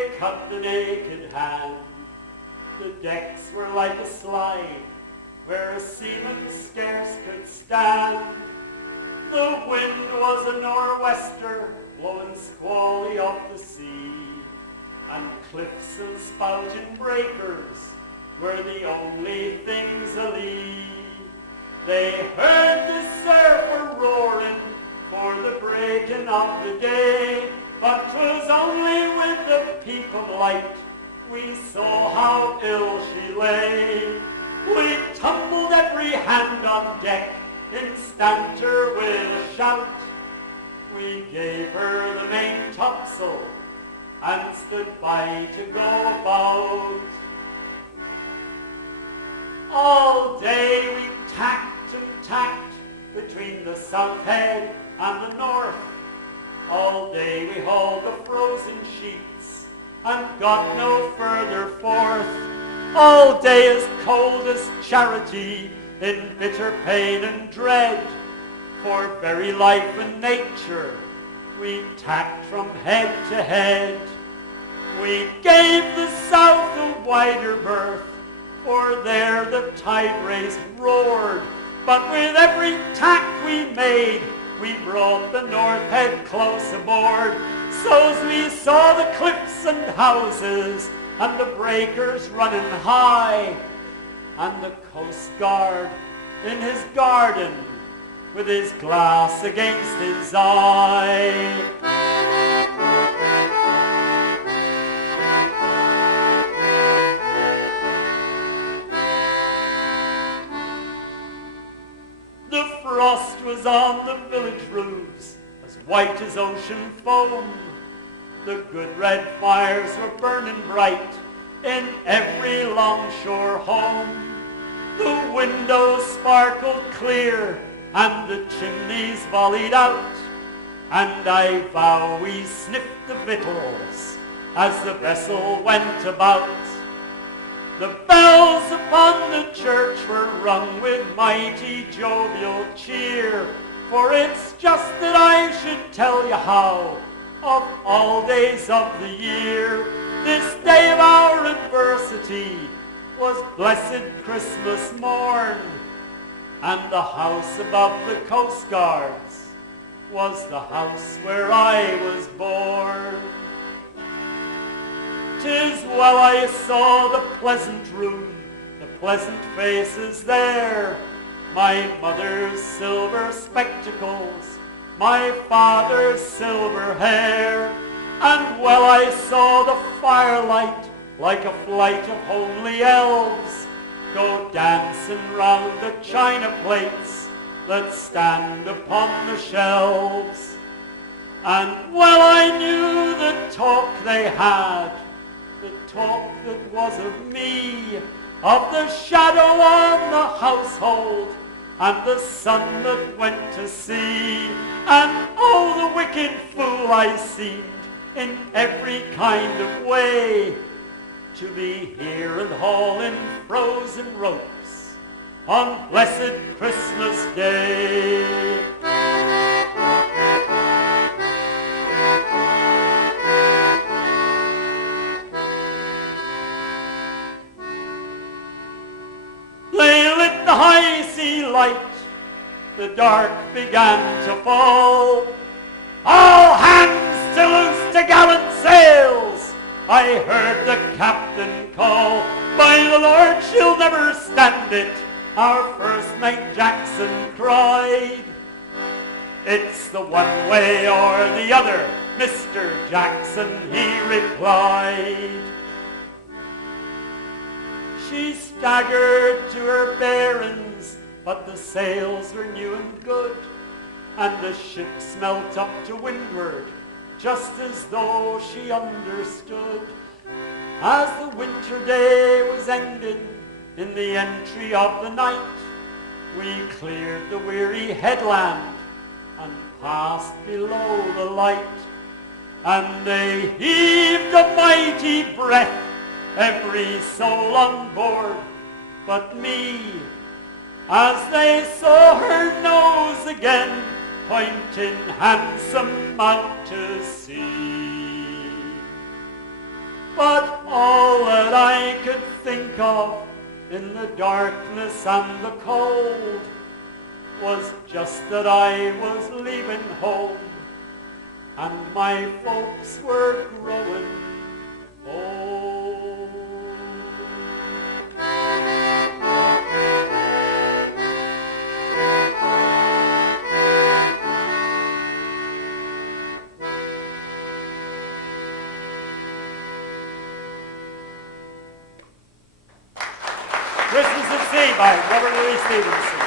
they cut the naked hand. The decks were like a slide, where a seaman scarce could stand. The wind was a nor'wester, blowing squally off the sea, and cliffs and spouting breakers were the only things alee. They heard the surf a-roaring for the breaking of the day, but 'twas only with the peep of light we saw how ill she lay. We tumbled every hand on deck, instanced her with a shout. We gave her the main topsail and stood by to go about. All day we tacked and tacked between the south head and the north. All day we hauled the frozen sheets and got no further forth. All day as cold as charity, in bitter pain and dread. For very life and nature we tacked from head to head. We gave the south a wider berth, for there the tide race roared. But with every tack we made, we brought the north head close aboard. So's we saw the cliffs and houses, and the breakers running high, and the coast guard in his garden, with his glass against his eye. The frost was on the village roofs, as white as ocean foam. The good red fires were burning bright in every longshore home. The windows sparkled clear, and the chimneys volleyed out, and I vow we sniffed the victuals as the vessel went about. The bells upon the church were rung with mighty jovial cheer, for it's just that I should tell you how, of all days of the year, this day of our adversity was blessed Christmas morn, and the house above the coast guards was the house where I was born. 'Tis well I saw the pleasant room, the pleasant faces there, my mother's silver spectacles, my father's silver hair, and well I saw the firelight like a flight of homely elves go dancing round the china plates that stand upon the shelves. And well I knew the talk they had, the talk that was of me, of the shadow on the household, and the son that went to sea. And oh, the wicked fool I seemed in every kind of way, to be here and hauling frozen ropes on blessed Christmas Day. They lit the high sea light, the dark began to fall. All hands to loose the gallant sails, I heard the captain call. By the Lord, she'll never stand it, our first mate Jackson cried. It's the one way or the other, Mr. Jackson, he replied. She staggered to her bearings, but the sails were new and good, and the ship smelt up to windward, just as though she understood. As the winter day was ending in the entry of the night, we cleared the weary headland and passed below the light. And they heaved a mighty breath, every soul on board but me, as they saw her nose again pointing handsome out to sea. But all that I could think of in the darkness and the cold was just that I was leaving home and my folks were growing old. Christmas at Sea by Robert Louis Stevenson.